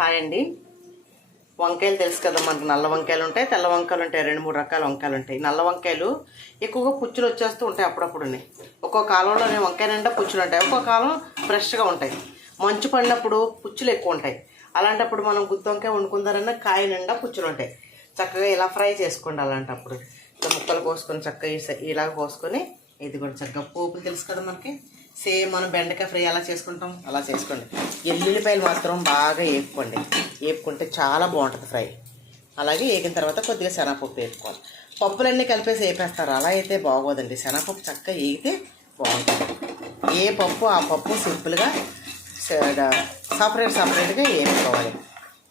Hi అండి. వంకాయలు తెలుసు కదా, మనకు నల్ల వంకాయలు ఉంటాయి, తెల్ల వంకాయలు ఉంటాయి. 2-3 రకాల వంకాయలు ఉంటాయి. నల్ల వంకాయలు ఎక్కువగా పుచ్చులు వచ్చేస్తూ ఉంటాయి అప్పుడప్పుడు. ఒక్కో కాలంలోనే వంకాయ నిండా పుచ్చులు ఉంటాయి, ఒక్కో కాలం ఫ్రెష్గా ఉంటాయి. మంచు పడినప్పుడు పుచ్చులు ఎక్కువ ఉంటాయి. అలాంటప్పుడు మనం గుత్తి వంకాయ వండుకుందారన్నా కాయ నిండా పుచ్చులు ఉంటాయి. చక్కగా ఇలా ఫ్రై చేసుకోండి. అలాంటప్పుడు ఇలా ముక్కలు కోసుకొని చక్కగా ఇలా కోసుకొని ఇది కూడా చక్కగా పోపులు తెలుసు కదా మనకి, సేమ్ మనం బెండకాయ ఫ్రై ఎలా చేసుకుంటాం అలా చేసుకోండి. ఎల్లుల్లిపాయలు మాత్రం బాగా వేపుకోండి. వేపుకుంటే చాలా బాగుంటుంది ఫ్రై. అలాగే వేగిన తర్వాత కొద్దిగా శనగపప్పు వేపుకోవాలి. పప్పులన్నీ కలిపేసి వేపేస్తారు, అలా అయితే బాగోదండి. శనగపప్పు చక్కగా వేగితే బాగుంటుంది. ఏ పప్పు ఆ పప్పు సింపుల్గా సపరేట్గా వేపుకోవాలి.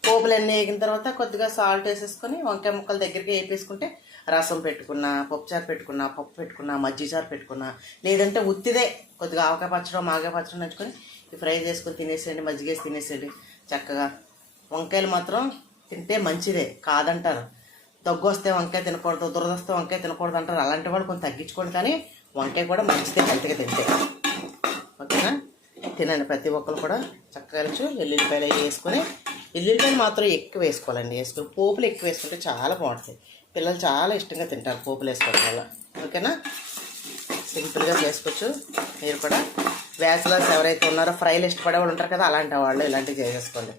పోపులన్నీ వేగిన తర్వాత కొద్దిగా సాల్ట్ వేసేసుకొని వంకాయ ముక్కల దగ్గరికి వేపేసుకుంటే రసం పెట్టుకున్నా, పప్పుచారు పెట్టుకున్నా, పప్పు పెట్టుకున్నా, మజ్జిచారు పెట్టుకున్నా, లేదంటే ఉత్తిదే కొద్దిగా ఆవకాయ పచ్చడం మాగాయ పచ్చడం నంచుకొని ఫ్రై చేసుకొని తినేసేయండి. మజ్జిగేసి తినేసేయండి చక్కగా. వంకాయలు మాత్రం తింటే మంచిదే కాదంటారు. దగ్గు వస్తే వంకాయ తినకూడదు, దురద వస్తే వంకాయ తినకూడదు అంటారు. అలాంటి వాళ్ళు కొంచెం తగ్గించుకోండి, కానీ వంకాయ కూడా మంచిదే హెల్త్గా తింటే. ఓకేనా? తినండి ప్రతి ఒక్కరు కూడా. చక్కగా ఎల్లుల్లిపాయలు వేసుకొని, ఎల్లుల్లిపాయలు మాత్రం ఎక్కువ వేసుకోవాలండి. వేసుకొని పోపులు ఎక్కువ వేసుకుంటే చాలా బాగుంటుంది. పిల్లలు చాలా ఇష్టంగా తింటారు పోపులు వేసుకోవడం వల్ల. ఓకేనా? సింపుల్గా చేసుకోవచ్చు మీరు కూడా. బ్యాచిలర్స్ ఎవరైతే ఉన్నారో ఫ్రైలు ఇష్టపడే వాళ్ళు ఉంటారు కదా, అలాంటి వాళ్ళు ఇలాంటివి చేసేసుకోండి.